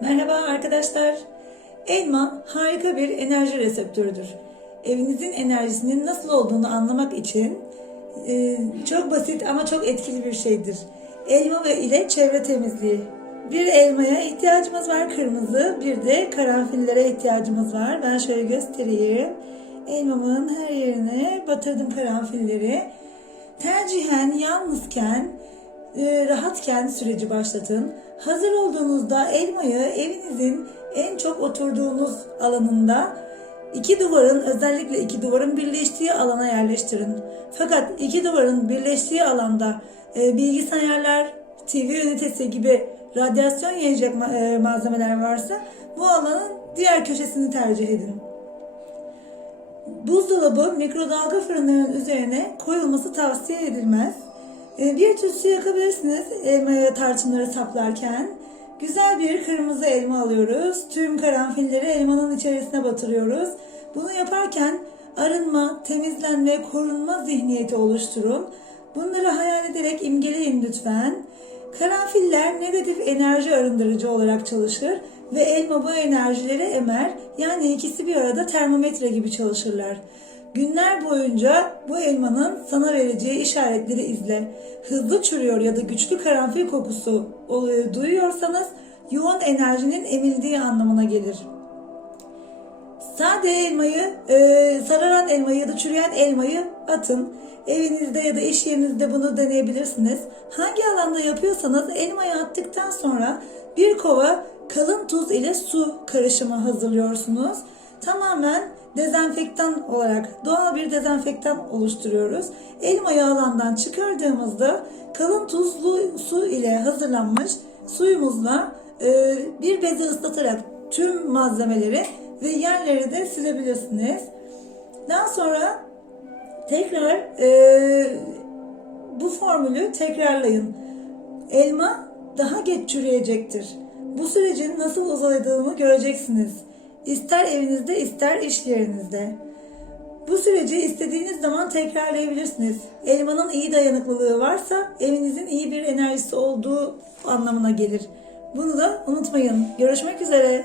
Merhaba arkadaşlar. Elma harika bir enerji reseptörüdür. Evinizin enerjisinin nasıl olduğunu anlamak için e, çok basit ama çok etkili bir şeydir. Elma ve ile çevre temizliği. Bir elmaya ihtiyacımız var kırmızı, bir de karanfillere ihtiyacımız var. Ben şöyle göstereyim. Elmamın her yerine batırdım karanfilleri. Tercihen yalnızken e, rahatken süreci başlatın. Hazır olduğunuzda elmayı evinizin en çok oturduğunuz alanında iki duvarın özellikle iki duvarın birleştiği alana yerleştirin. Fakat iki duvarın birleştiği alanda e, bilgisayarlar, TV ünitesi gibi radyasyon yayacak e, malzemeler varsa bu alanın diğer köşesini tercih edin. Buzdolabı mikrodalga fırınlarının üzerine koyulması tavsiye edilmez. Ee, Bir tütsü yakabilirsiniz elma tarçınları saplarken. Güzel bir kırmızı elma alıyoruz. Tüm karanfilleri elmanın içerisine batırıyoruz. Bunu yaparken arınma, temizlenme, korunma zihniyeti oluşturun. Bunları hayal ederek imgeleyin lütfen. Karanfiller negatif enerji arındırıcı olarak çalışır ve elma bu enerjileri emer. Yani ikisi bir arada termometre gibi çalışırlar. Günler boyunca bu elmanın sana vereceği işaretleri izle. Hızlı çürüyor ya da güçlü karanfil kokusu duyuyorsanız yoğun enerjinin emildiği anlamına gelir. Sade elmayı, e, sararan elmayı ya da çürüyen elmayı atın. Evinizde ya da iş yerinizde bunu deneyebilirsiniz. Hangi alanda yapıyorsanız elmayı attıktan sonra bir kova kalın tuz ile su karışımı hazırlıyorsunuz. Tamamen dezenfektan olarak doğal bir dezenfektan oluşturuyoruz. Elmayı alandan çıkardığımızda kalın tuzlu su ile hazırlanmış suyumuzla e, bir beze ıslatarak tüm malzemeleri ve yerleri de silebilirsiniz. Daha sonra tekrar e, bu formülü tekrarlayın. Elma daha geç çürüyecektir. Bu sürecin nasıl uzadığını göreceksiniz. İster evinizde ister iş yerinizde. Bu süreci istediğiniz zaman tekrarlayabilirsiniz. Elmanın iyi dayanıklılığı varsa evinizin iyi bir enerjisi olduğu anlamına gelir. Bunu da unutmayın. Görüşmek üzere.